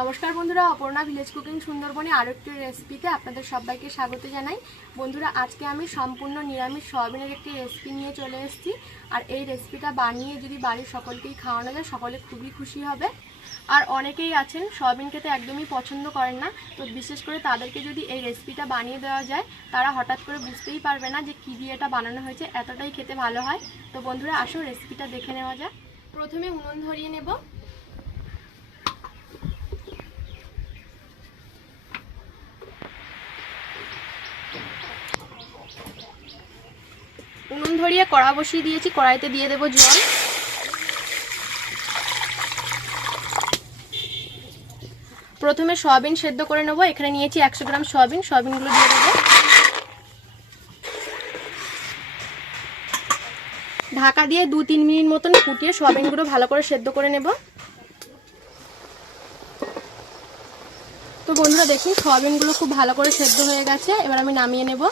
নমস্কার বন্ধুরা, Aparna village cooking সুন্দরবনে আরও একটি রেসিপিতে আপনাদের সবাইকে স্বাগত জানাই। বন্ধুরা, আজকে আমি সম্পূর্ণ নিরামিষ সয়াবিনের একটি রেসিপি নিয়ে চলে এসেছি। আর এই রেসিপিটা বানিয়ে যদি বাড়ির সকলকেই খাওয়ানো যায়, সকলে খুবই খুশি হবে। আর অনেকেই আছেন সয়াবিন খেতে একদমই পছন্দ করেন না, তো বিশেষ করে তাদেরকে যদি এই রেসিপিটা বানিয়ে দেওয়া যায়, তারা হঠাৎ করে বুঝতেই পারবে না যে কী দিয়ে এটা বানানো হয়েছে, এতটাই খেতে ভালো হয়। তো বন্ধুরা, আসো রেসিপিটা দেখে নেওয়া যাক। প্রথমে উনুন ধরিয়ে নেব। উনুন ধরিয়ে কড়া বসিয়ে দিয়েছি, কড়াইতে দিয়ে দেব জল। প্রথমে সয়াবিন সেদ্ধ করে নেব। এখানে নিয়েছি 100 গ্রাম সয়াবিন, সয়াবিনগুলো দিয়ে দেবো। ঢাকা দিয়ে 2-3 মিনিট মতন ফুটিয়ে সয়াবিনগুলো ভালো করে সেদ্ধ করে নেব। তো বন্ধুরা দেখুন, সয়াবিনগুলো খুব ভালো করে সেদ্ধ হয়ে গেছে। এবার আমি নামিয়ে নেব।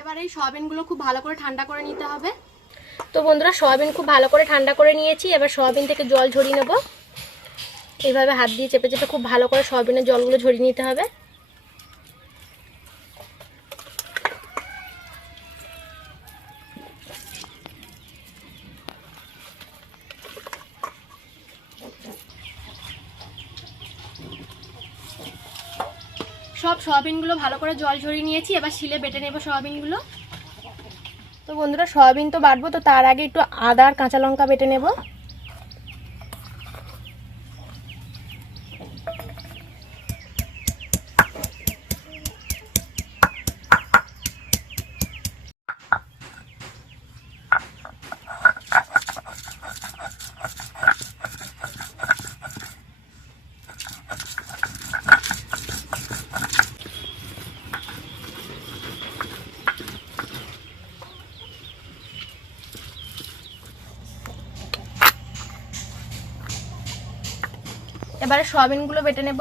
এবার এই সয়াবিনগুলো খুব ভালো করে ঠান্ডা করে নিতে হবে। তো বন্ধুরা, সয়াবিন খুব ভালো করে ঠান্ডা করে নিয়েছি। এবার সয়াবিন থেকে জল ঝরিয়ে নেব। এইভাবে হাত দিয়ে চেপে চেপে খুব ভালো করে সয়াবিনের জলগুলো ঝরিয়ে নিতে হবে। সব সয়াবিনগুলো ভালো করে জল ঝরিয়ে নিয়েছি। এবার শিলে বেটে নেব সয়াবিনগুলো। তো বন্ধুরা, সয়াবিন তো বাটবো, তো তার আগে একটু আদা আর কাঁচা লঙ্কা বেটে নেব। এবারে সয়াবিনগুলো বেটে নেব।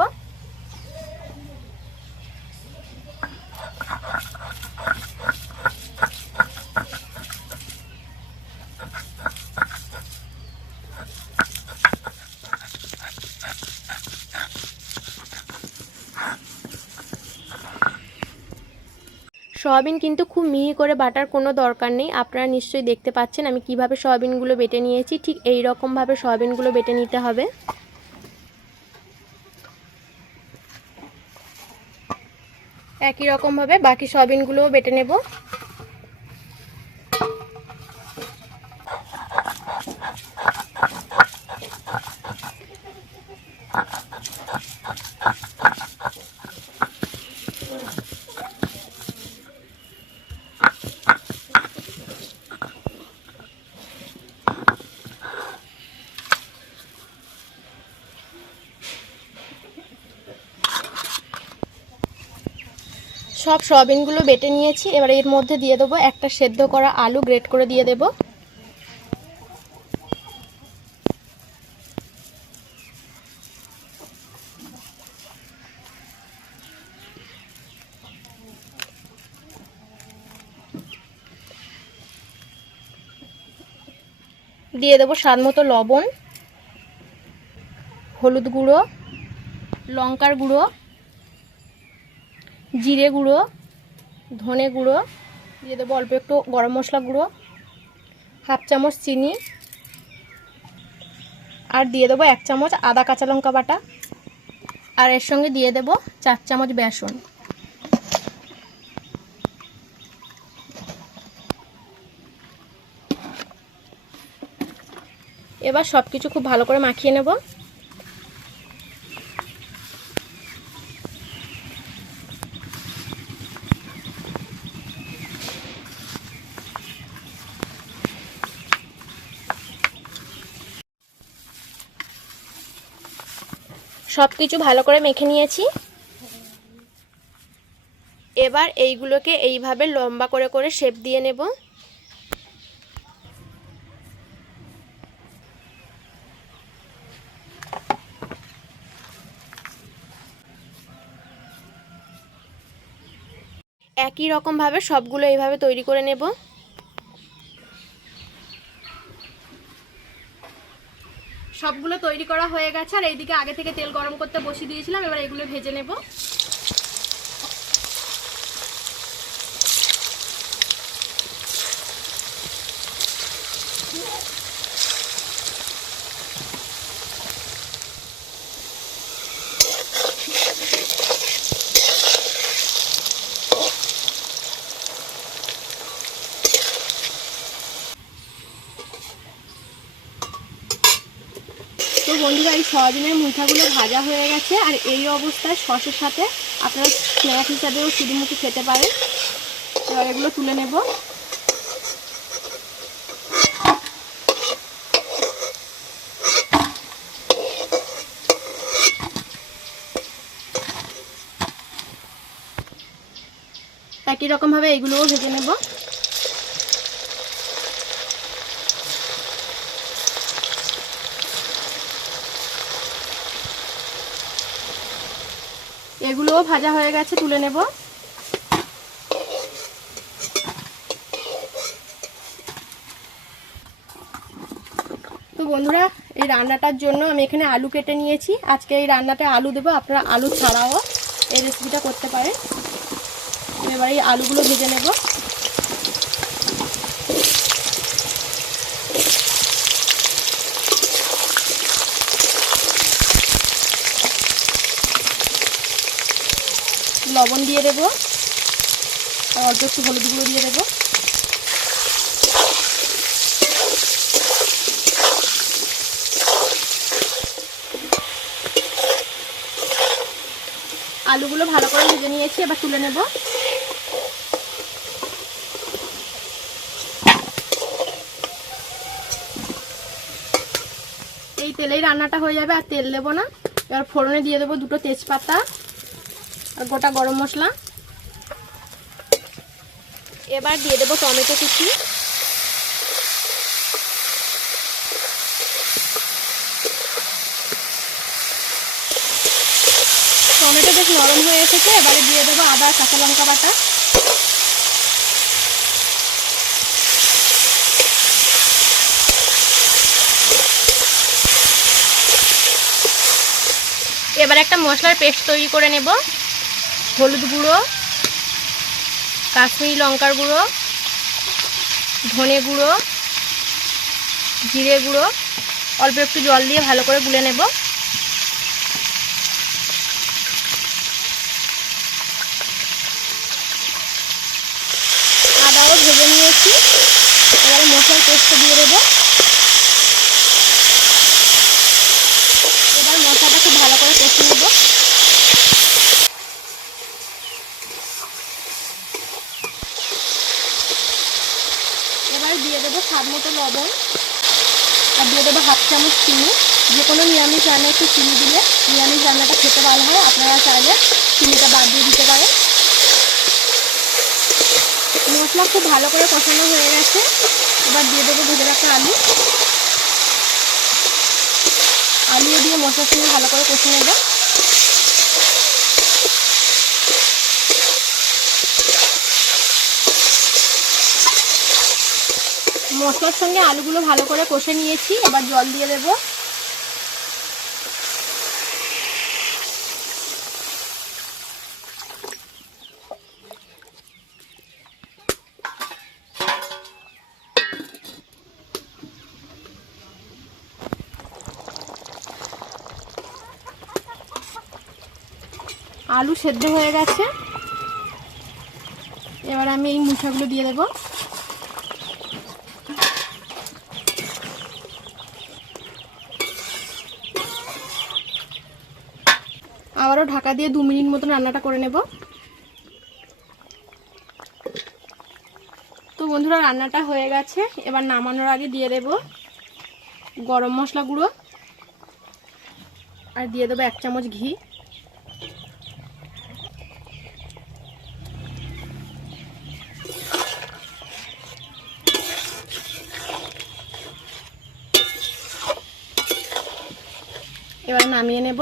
সয়াবিন কিন্তু খুব মিহি করে বাটার কোনো দরকার নেই। আপনারা নিশ্চয়ই দেখতে পাচ্ছেন আমি কিভাবে সয়াবিনগুলো বেটে নিয়েছি। ঠিক এই রকমভাবে সয়াবিনগুলো বেটে নিতে হবে। একই রকমভাবে বাকি সয়াবিনগুলোও বেটে নেব। সব সয়াবিনগুলো বেটে নিয়েছি। এবার এর মধ্যে দিয়ে দেবো একটা সেদ্ধ করা আলু, গ্রেট করে দিয়ে দেব। দিয়ে দেবো স্বাদ মতো লবণ, হলুদ গুঁড়ো, লঙ্কার গুঁড়ো, জিরে গুঁড়ো, ধনে গুঁড়ো, দিয়ে দেবো অল্প একটু গরম মশলা গুঁড়ো, হাফ চামচ চিনি, আর দিয়ে দেবো 1 চামচ আদা কাঁচা লঙ্কা বাটা, আর এর সঙ্গে দিয়ে দেবো 4 চামচ বেসন। এবার সব কিছু খুব ভালো করে মাখিয়ে নেব। সব কিছু ভালো করে মেখে নিয়েছি। এবার এইগুলোকে এইভাবে লম্বা করে করে শেপ দিয়ে নেব। একই রকমভাবে সবগুলো এইভাবে তৈরি করে নেব। সবগুলো তৈরি করা হয়ে গেছে আর এইদিকে আগে থেকে তেল গরম করতে বসিয়ে দিয়েছিলাম। এবার এগুলো ভেজে নেব। তো বন্ধুরা, এই সয়াবিনের মুঠাগুলো ভাজা হয়ে গেছে আর এই অবস্থায় সসের সাথে আপনারা স্ন্যাক হিসাবেও শুধুমুখি খেতে পারেন। এবার এগুলো তুলে নেব। একই রকমভাবে এগুলোও ভেজে নেব। এগুলোও ভাজা হয়ে গেছে, তুলে নেব। তো বন্ধুরা, এই রান্নাটার জন্য আমি এখানে আলু কেটে নিয়েছি। আজকে এই রান্নাটা আলু দেবো, আপনারা আলু ছাড়াও এই রেসিপিটা করতে পারেন। এবার এই আলুগুলো ভেজে নেব। লবণ দিয়ে দেবো আর অল্প একটু হলুদ গুঁড়ো দিয়ে দেবো। আলুগুলো ভালো করে ভেজে নিয়েছি, এবার তুলে নেব। এই তেলেই রান্নাটা হয়ে যাবে, আর তেল দেবো না। এবার ফোড়নে দিয়ে দেবো 2টো তেজপাতা আর গোটা গরম মশলা। এবার দিয়ে দেবো টমেটো কুচি। টমেটো বেশ নরম হয়ে এসেছে, এবারে দিয়ে দেবো আদা কাঁচা লঙ্কা বাটা। এবার একটা মশলার পেস্ট তৈরি করে নেব। হলুদ গুঁড়ো, কাশ্মীরি লঙ্কার গুঁড়ো, ধনে গুঁড়ো, জিরে গুঁড়ো, অল্প একটু জল দিয়ে ভালো করে গুলে নেব। আদাও ভেজে নিয়েছি, এবারে মশলার পেস্ট দিয়ে দেবো। এবার মশলাটা খুব ভালো করে কষে নেব। এবার দিয়ে দেবো স্বাদ মতো লবণ আর দিয়ে দেবো 1/2 চামচ চিনি। যে কোনো নিরামিষ রান্না একটু চিনি দিলে নিরামিষ রান্নাটা খেতে ভালো হয়, আপনারা চাইলে চিনিটা বাদ দিয়ে দিতে পারেন। মশলা খুব ভালো করে কষানো হয়ে গেছে, এবার দিয়ে দেবো ভেজে রাখা আলু। আলু দিয়ে মশলার সঙ্গে ভালো করে কষে নেব। মশলার সঙ্গে আলুগুলো ভালো করে কষে নিয়েছি, এবার জল দিয়ে দেব। আলু সেদ্ধ হয়ে গেছে, এবার আমি এই মুঠাগুলো দিয়ে দেব। আবারও ঢাকা দিয়ে 2 মিনিট মতো রান্নাটা করে নেব। তো বন্ধুরা, রান্নাটা হয়ে গেছে, এবার নামানোর আগে দিয়ে দেব গরম মশলা গুঁড়ো আর দিয়ে দেবো 1 চামচ ঘি। এবার নামিয়ে নেব।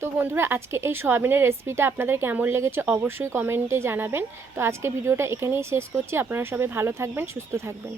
তো বন্ধুরা আজকে এই সয়াবিনের রেসিপিটা আপনাদের কেমন লেগেছে অবশ্যই কমেন্টে জানাবেন। তো আজকে ভিডিওটা এখানেই শেষ করছি। আপনারা সবাই ভালো থাকবেন, সুস্থ থাকবেন।